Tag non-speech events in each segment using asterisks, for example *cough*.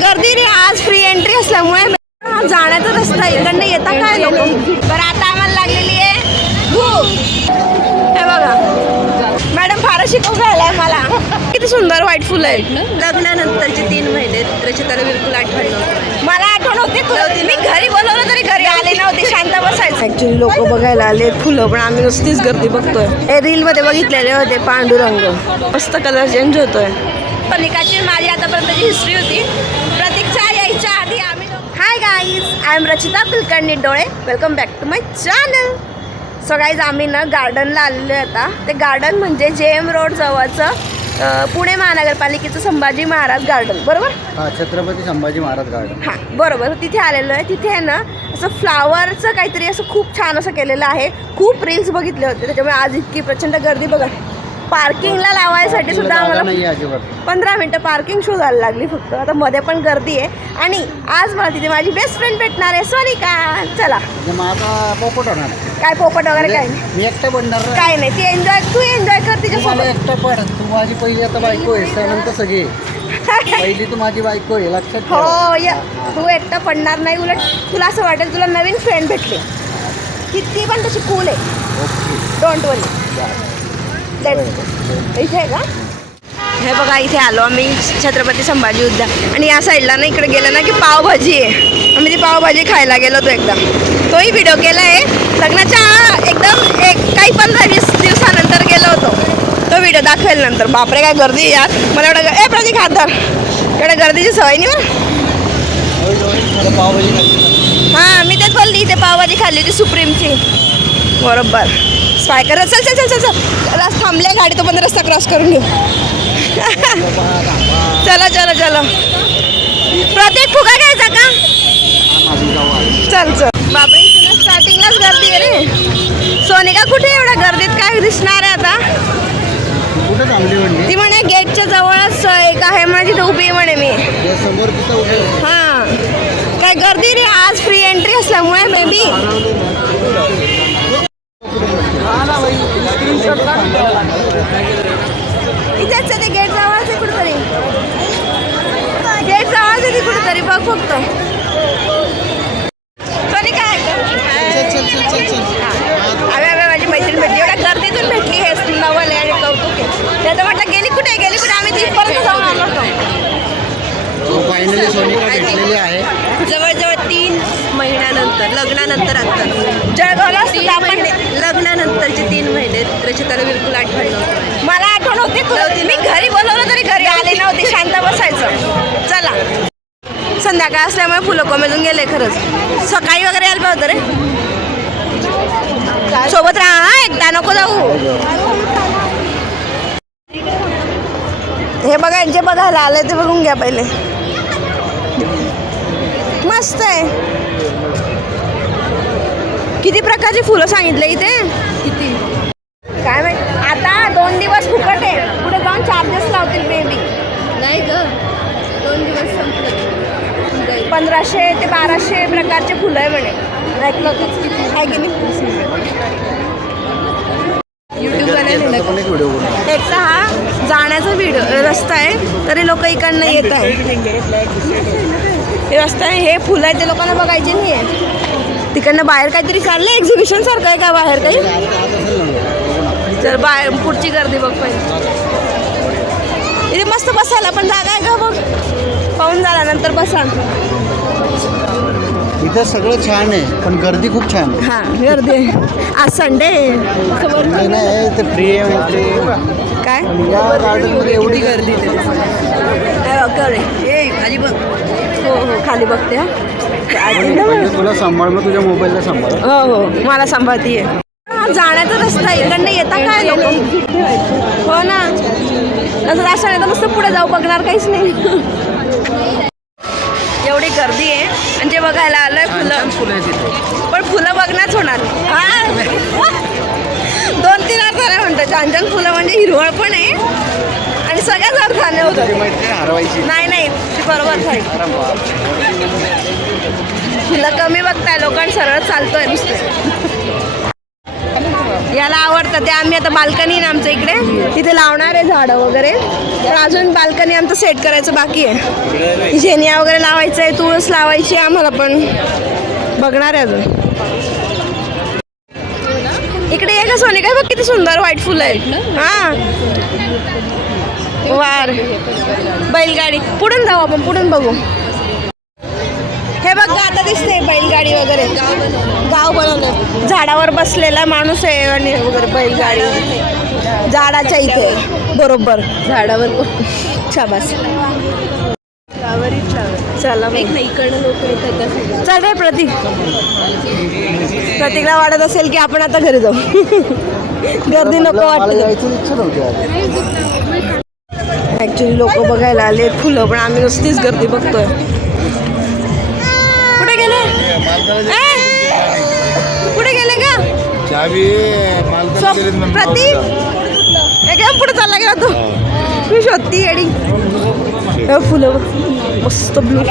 गर्दी नाही आज फ्री एंट्री असल्यामुळे जाण्याचा रस्ता इकडनं येता काय लोक? बरं आता आम्हाला लागलेली आहे हे बघा. मॅडम फारच शिकवून राहिलाय मला. किती सुंदर व्हाईट फुलं आहेत. लग्नानंतरचे तीन महिने रचिताला बिलकुल आठवण मला आठवण होती तुला मी घरी बोलवलं तरी घरी आले नव्हते शांत बसायचं. ऍक्च्युली लोक बघायला आले फुलं पण आम्ही नुसतीच गर्दी बघतोय. रील मध्ये बघितलेले होते पांडुरंग. मस्त कलर चेंज होतोय. पलिकाची माझी आतापर्यंतची हिस्ट्री होती. प्रतीक्षा यायच्या आधी आम्ही hi guys I am Rachita Kulkarni डोळे. Welcome back to my channel so guys आम्ही ना गार्डनला आलेलो आता. ते गार्डन म्हणजे जे एम रोड जवळचं पुणे महानगरपालिकेचं संभाजी महाराज गार्डन बरोबर? हा छत्रपती संभाजी महाराज गार्डन हां बरोबर. तिथे आलेलो आहे. तिथे आहे ना असं फ्लावरचं काहीतरी असं खूप छान असं केलेलं आहे. खूप रील्स बघितले होते. त्याच्यामुळे आज इतकी प्रचंड गर्दी बघा. पार्किंगला लावायसाठी सुद्धा आम्हाला पंधरा मिनटं पार्किंग शोधायला लागली फक्त. आता मध्ये पण गर्दी आहे. आणि आज मला तिथे माझी बेस्ट फ्रेंड भेटणार आहे सोनिका. चला. म्हणजे पोपट होणार. काय पोपट वगैरे काय? नाही एकटा बनणार. काय नाही ती एन्जॉय तू एन्जॉय कर तिच्यासोबत. एकटा पड तू माझी पहिली आता बायको आहे त्यानंतर सगळे पहिली तू माझी बायको आहे लक्षात हो य. तू एकटं पडणार नाही उलट तुला असं वाटेल तुला नवीन फ्रेंड भेटले. ती ती पण तशी कूल आहे. डोंट वरी इथे आहे का? हे बघा इथे आलो आम्ही छत्रपती संभाजी उद्यान. आणि या साईडला ना इकडे गेलं ना की पावभाजी आहे. आम्ही ती पावभाजी खायला गेलो होतो एकदा. तोही व्हिडिओ केला आहे लग्नाच्या एकदम एक काही पंधरा वीस दिवसानंतर गेलो होतो. तो व्हिडिओ दाखवेल नंतर. बापरे काय गर्दी यात मला एवढं ए प्रतीक हात धर. एवढ्या गर्दीची सवय नाही बरं. हां मी तेच बोलली इथे पावभाजी खाल्ली होती सुप्रीमची. बरोबर. स्पायकर चल चल चल चल चल. रस थांबल्या गाडी तो पण रस्ता क्रॉस करून घेऊ. *laughs* चला चला चला. प्रत्येक फुगा घ्यायचा का. चल चल. इथे स्टार्टिंगलाच गर्दी आहे रे. सोनिका कुठे एवढ्या गर्दीत काय दिसणार आहे आता? तू म्हणे गेटच्या जवळच एक आहे म्हणे तिथे उभी म्हणे मी. हां. काय गर्दी रे आज फ्री एंट्री असल्यामुळे मे इथेच ते गेट जवळच आहे कुठेतरी. गेट जवळच आहे कुठेतरी बघ फक्त. कोणी काय? चल चल चल चल चल. अरे अरे माझी मैत्रीण भेटली. एवढ्या गर्दीतून भेटली हे नवल आहे आणि कौतुक आहे. त्याचं म्हटलं गेली कुठे? गेली कुठे? आम्ही तिथपर्यंत जाऊन आलो होतो. फायनली सोनिका भेटलेली आहे. महिन्यानंतर लग्नानंतर आता. जळगावला तीन महिने लग्नानंतरचे तीन महिने रचिताला बिलकुल आठवण नव्हतं. मला आठवण होती तुला मी घरी बोलवलं तरी घरी आले नव्हते शांत बसायचं. चला. संध्याकाळ असल्यामुळे फुलं कमेजून गेले खरंच. सकाळी वगैरे यायला पाहिजे रे. सोबत राहा हा, एकदा नको जाऊ. हे बघा यांचे बघायला आले ते बघून घ्या पहिले. मस्त आहे. किती प्रकारची फुलं सांगितले इथे? किती? काय माहीत? आता दोन दिवस फुकट आहे. पुढे जाऊन चार्जेस लावतील बेबी नाही ग. दोन दिवस संपले. पंधराशे ते बाराशे प्रकारचे फुलं आहे म्हणे. आहे की नाही? एक तर हा जाण्याचा व्हिडिओ रस्ता आहे. तरी लोक इकडनं येत आहे हे रस्ता आहे. हे फुलं आहे ते लोकांना बघायचे नाही आहे तिकडनं बाहेर काहीतरी चाललं एक्झिबिशन सारखं आहे का बाहेर काही? चल बाहेर पुढची गर्दी बघ पाहिजे इथे मस्त बसायला पण जागा आहे का बघ? पाहून झाल्यानंतर बसा. इथं सगळं छान आहे पण गर्दी खूप छान आहे. हां गर्दी आहे. आज संडे म्हणजे नाही. ते फ्री आहे काय? या गार्डनमध्ये एवढी गर्दी काय बघ, करे. ए खाली बघ. हो हो खाली बघते हा. तुला सांभाळ मग तुझ्या मोबाईलला सांभाळ. हो हो मला सांभाळतीये. हा, जाण्याचा रस्ता आहे. इकडनं येता काय लोक? हो ना. असं असं नाही तर नुसतं पुढे जाऊ बघणार काहीच नाही. एवढी गर्दी आहे. आणि जे बघायला आलोय फुलं. पण फुलं बघण्याच होणार. हा? दोन तीन अर्थाने म्हणतो छान छान फुलं म्हणजे हिरवळ पण आहे. तुझी होतं मैत्रीण हरवायची. नाही नाही ती बरोबर आहे अरे बाप. फुलं कमी बघताय लोकांना सरळ चालतोय नुसतं. याला आवडतं ते आम्ही आता बाल्कनी ना आमच्या इकडे तिथे लावणार आहे झाडं वगैरे. पण अजून बाल्कनी आमचं सेट करायचं बाकी आहे. झेनिया वगैरे लावायचं आहे तुळस लावायची आहे आम्हाला पण. बघणार आहे अजून. इकडे ये का सोनी काय बघ किती सुंदर व्हाईट फुलं आहेत. हा. वार. बैलगाडी. पुढून जाऊ आपण पुढून बघू. हे बघ आता दिसते बैलगाडी वगैरे. गाव बनवलं. झाडावर बसलेला माणूस आहे आणि वगैरे बैलगाडी. झाडाच्या इथे. बरोबर. झाडावर शाबास. चला रे प्रतीक. प्रतीकला वाटत असेल की आपण आता घरी जाऊ. गर्दी नको वाटते. ऍक्च्युली लोक बघायला आले फुलं पण आम्ही नुसतीच गर्दी बघतोय. कुठे गेले! कुठे गेले का एकदम पुढे चालला गेला तू. मी शोधती हे फुलं. मस्त ब्लू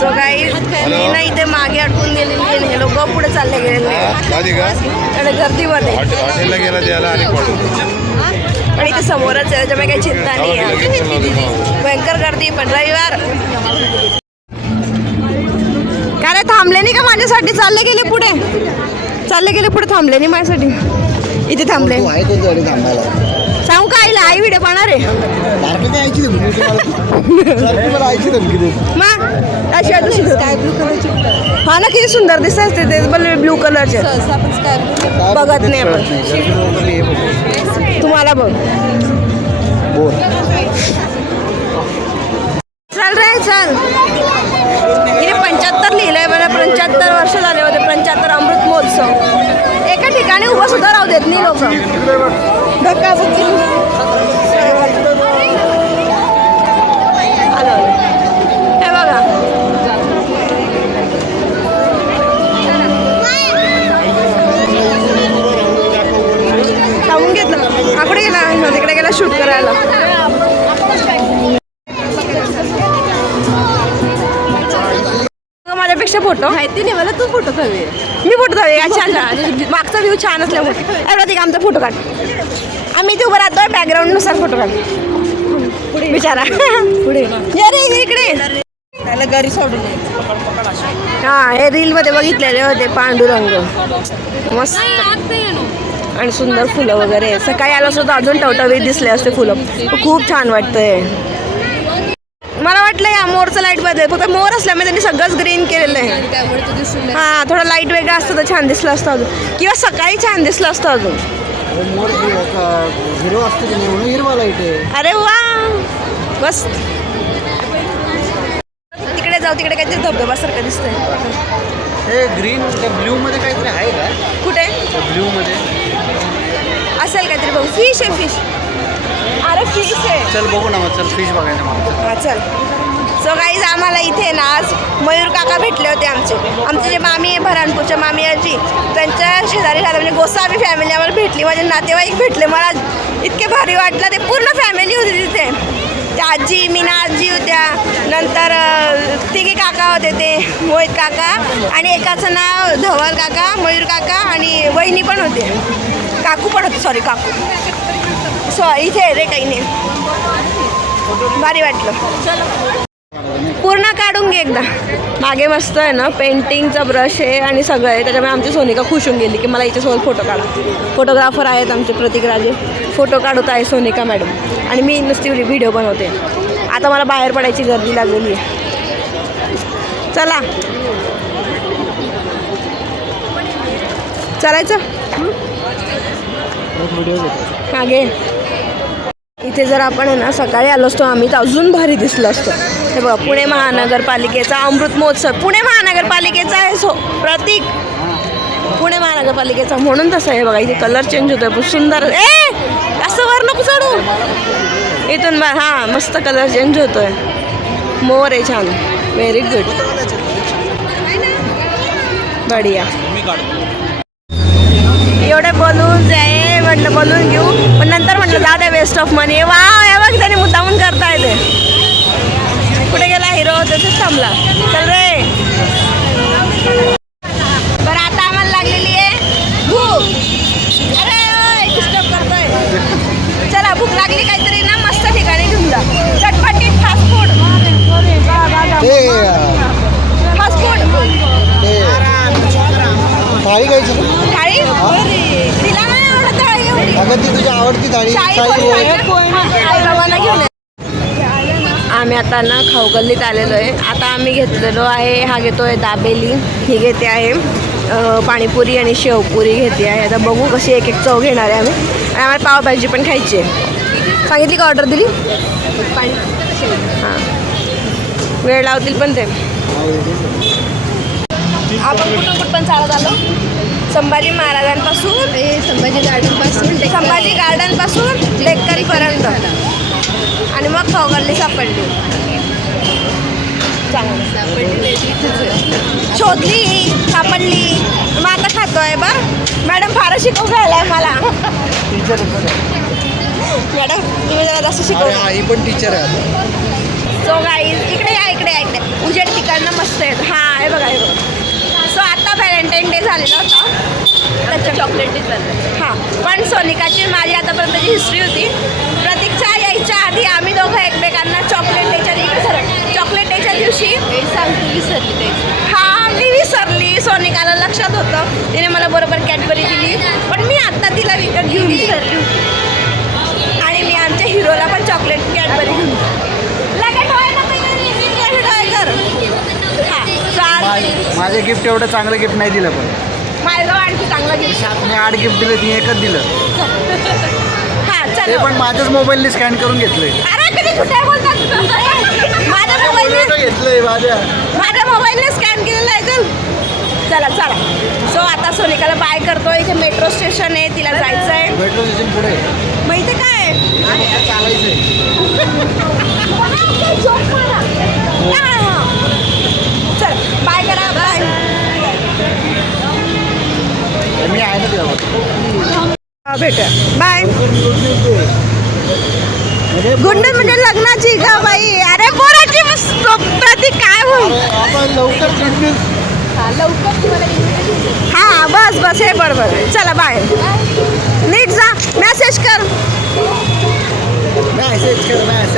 सो काही मी ना इथे मागे अटकून गेलेली आहे हे लोक पुढे चालले गेलेले आहे. दादी का आणि इथे समोरच आहे त्याच्यामुळे काही चिंता नाही आहे. भयंकर गर्दी पण रविवार. काय रे थांबले नाही का माझ्यासाठी? चालले गेले पुढे. चालले गेले पुढे थांबले नाही माझ्यासाठी. इथे थांबले. तू सांगू का आईला? आई व्हिडिओ पाहणार आहे. ती हा ना किती सुंदर दिसतात ते ते ब्लू कलरचे. बघत नाही आपण. हे बघ. चल रे चल. हिने पंच्याहत्तर लिहिलंय मला पंच्याहत्तर वर्ष झाले होते पंच्याहत्तर अमृत महोत्सव. एका ठिकाणी उभं सुद्धा राहू देत नाही लोक. धक्का फोटो? माहिती नाही मला तू फोटो हवे. मी फोटो अच्छा अच्छा मागचा व्ह्यू छान असल्यामुळे ए प्रतीक आमचा फोटो काढ. आम्ही इथे उभं राहतोय बॅकग्राऊंडनुसार फोटो काढ. विचारा पुढे. इकडे. त्याला घरी सोडून हा हे रील मध्ये बघितलेले होते पांडुरंग. मस्त. आणि सुंदर फुलं वगैरे. सकाळी आलं सुद्धा अजून टवटवीत दिसले असते फुलं. खूप छान वाटतंय. मला वाटलं या मोरचं लाइटमध्ये फक्त मोर असल्यामुळे त्यांनी सगळंच ग्रीन केलेलं आहे. त्यामुळे तू दिसून नाही. हा थोडं लाइट वेगळं असतं तर छान दिसलं असतं अजून. किंवा सकाळी छान दिसलं असतं अजून. मोर हिरो असतो की नाही? म्हणून हिरवा लाइट आहे. अरे वा! बस तिकडे जाऊ तिकडे काहीतरी धबधबा सारखं दिसतंय. हे ग्रीन त्या ब्ल्यू मध्ये काहीतरी आहे का? कुठे? ब्ल्यू मध्ये. असेल काहीतरी बघू. फिश आहे फिश अरे फिश आहे. चल बघू ना मग चल फिश बघायचं मला हा चल. सो गाईज आम्हाला इथे ना आज मयूर काका भेटले होते आमचे. आमचे जे मामी आहे भरानपूरच्या मामी आजी त्यांच्या शेजारी राहतात. म्हणजे गोसावी फॅमिली आम्हाला भेटली. माझे नातेवाईक भेटले. मला इतके भारी वाटलं. ते पूर्ण फॅमिली होती तिथे. त्या आजी मीना आजी होत्या. नंतर तिघी तिघे काका होते ते मोहित काका आणि एकाचं नाव धवल काका मयूर काका आणि वहिनी पण होते. काकू पण होते सॉरी काकू. सॉ इथे रे काही नाही. भारी वाटलं. पूर्ण काढून घे एकदा. मागे मस्त आहे ना पेंटिंगचा ब्रश आहे आणि सगळं आहे. त्याच्यामुळे आमची सोनिका खुश होऊन गेली की मला याच्यासोबत फोटो काढा. फोटोग्राफर आहेत आमचे प्रतिकराजे फोटो काढत आहे सोनिका मॅडम आणि मी नुसती व्हिडिओ बनवते. आता मला बाहेर पडायची गर्दी लागलेली आहे. चला. चालायचं? मागे. इथे जर आपण आहे ना सकाळी आलो असतो आम्ही तर अजून भारी दिसलं असतं. हे बघा पुणे महानगरपालिकेचा अमृत महोत्सव. पुणे महानगरपालिकेचा आहे सो प्रतीक. पुणे महानगरपालिकेचा म्हणून तसं आहे. बघा इथे कलर चेंज होतोय. सुंदर. ए असं वर नको चढू. इथून बा हां मस्त कलर चेंज होतोय. मोर आहे छान. व्हेरी गुड बढिया. एवढे बलून्स आहे म्हटलं बलून घेऊ. पण नंतर म्हटलं जा द्या वेस्ट ऑफ मनी वा हे बघ त्याने मुद्दामून करता येते कुठे गेला हिरो तिथेच थांबला चल रे बरं आता आम्हाला लागलेली बाबांना घेऊन ये. आम्ही आता ना खाऊ गल्लीत आलेलो आहे. आता आम्ही घेतलेलो आहे हा घेतोय दाबेली ही घेते आहे अ, पाणीपुरी आणि शेवपुरी घेते आहे. आता बघू कशी एक एक चव घेणार आहे आम्ही. आणि आम्हाला पावभाजी पण खायची आहे. सांगितली का ऑर्डर दिली? हां. वेळ लावतील पण ते. आपण कुठून कुठं चालत आलो? संभाजी महाराजांपासून संभाजी गार्डनपासून संभाजी गार्डनपासून डेक्कनपर्यंत आणि मग खवगल्ली सापडली. चांगलं. शोधली सापडली. मग आता खातोय बा मॅडम फारच शिकवू घ्यायलाय मला. मॅडम तुम्ही जरा जास्त अरे शिकव आई पण टीचर आहे. सो गाईज इकडे या इकडे या इकडे. उजेड तिकडनं मस्त आहेत. हां हे बघा हे बघा. सो आता व्हॅलेंटाईन डे झालेला होता. त्याच्या चॉकलेट हां पण सोनिकाची माझी आतापर्यंतची हिस्ट्री होती प्रतीक्षा यायच्या आधी आम्ही दोघं एकमेकांना चॉकलेट डेच्या दिवशी चॉकलेट डेच्या दिवशी विसरली ते. हा मी विसरली. सोनिकाला लक्षात होतं. तिने मला बरोबर कॅडबरी दिली. पण मी आत्ता तिला विकत घेऊन विसरली आणि मी आमच्या हिरोला पण चॉकलेट कॅडबरी घेऊन लगेच कर. मा- माझे गिफ्ट एवढं चांगलं गिफ्ट नाही दिलं पण. माझं आणखी चांगलं गिफ्ट मी आठ गिफ्ट दिलं ती एकच दिलं. हा ते चल पण माझ्याच मोबाईलने स्कॅन करून घेतलंय. अरे कुठे बोलतात? माझ्या मोबाईलने घेतलंय माझ्या. माझ्या मोबाईलने स्कॅन केलेलं आहे चल. चला चला. सो आता सोनिकाला बाय करतो इथे मेट्रो स्टेशन आहे तिला जायचं आहे मेट्रो स्टेशन पुढे माहिती काय? आहे? चालायचंय. *laughs* बाय करा बाय. मी आहे ना तुझ्यावर भेटूया. बाय. गुंड म्हणजे लग्नाची का बाई. अरे पोराची प्रतीक काय होईल? लवकर हा बस बस हे बरोबर. चला बाय. नीट जा. मेसेज कर. मॅसेज कर मॅसेज